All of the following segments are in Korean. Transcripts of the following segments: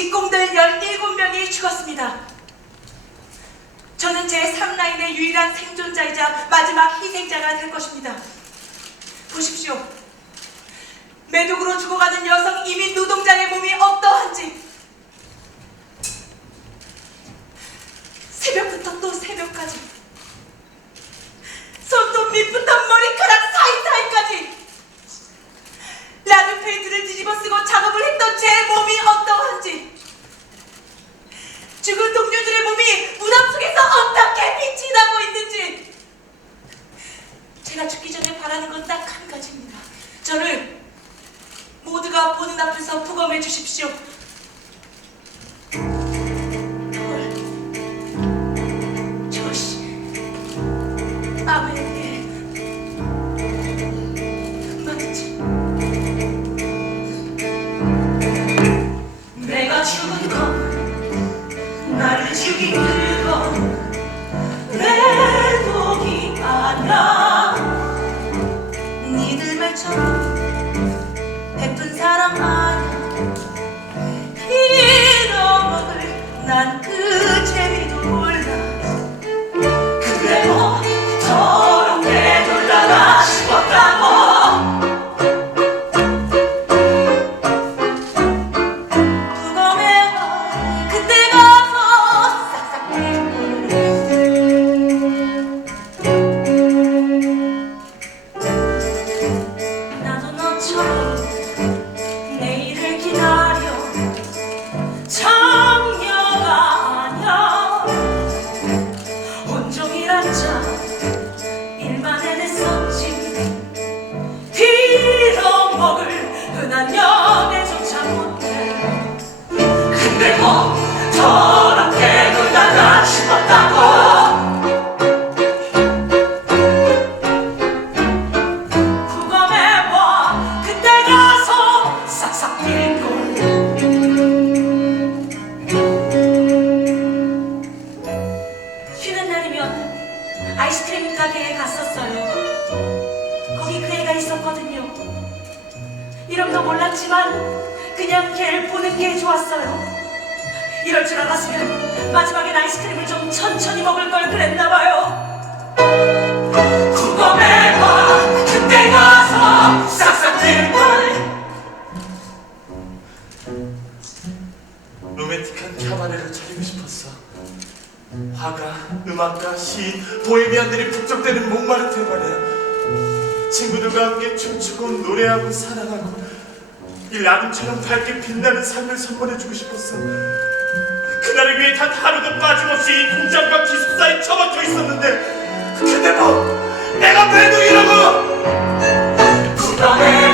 직공들 17명이 죽었습니다. 저는 제3라인의 유일한 생존자이자 마지막 희생자가 될 것입니다. 보십시오. 매독으로 죽어가는 여성 이민 노동자 보는 앞에서 부검해 주십시오. 그건 매독이 아냐 니들 말처럼 자 일만 해냈었지 빌어먹을 흔한 연애 아이스크림 가게에 갔었어요. 거기 그 애가 있었거든요. 이름도 몰랐지만 그냥 걔를 보는 게 좋았어요. 이럴 줄 알았으면 마지막엔 아이스크림을 좀 천천히 먹을 걸 그랬나 봐요. 구검해봐 그때 가서 싹싹 빌걸 화가, 음악가, 시인, 보헤미안들이 북적대는 몽마르트 말이야. 친구들과 함께 춤추고 노래하고 사랑하고 이 라둠처럼 밝게 빛나는 삶을 선물해주고 싶었어. 그날을 위해 단 하루도 빠짐없이 이 공장과 기숙사에 처박혀 있었는데 근데 뭐 내가 왜도 이러고 구검해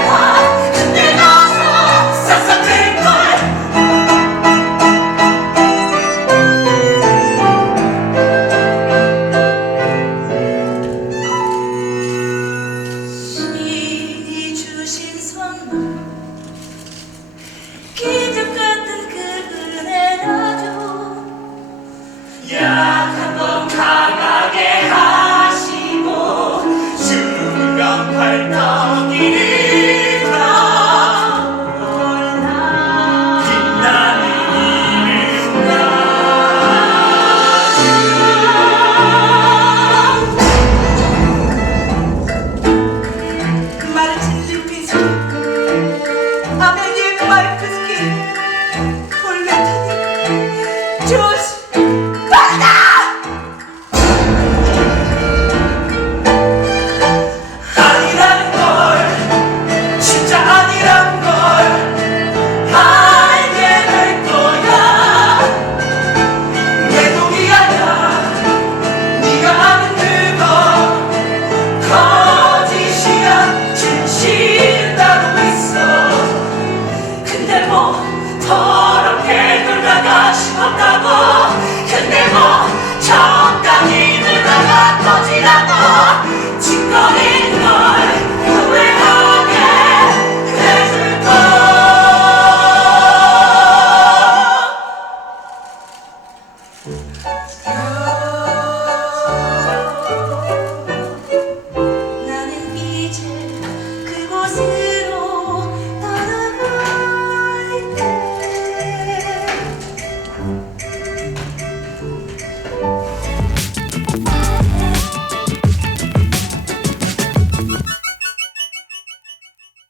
싶었다고. 근데 뭐 적당히 놀다가 터지라고. 짓거린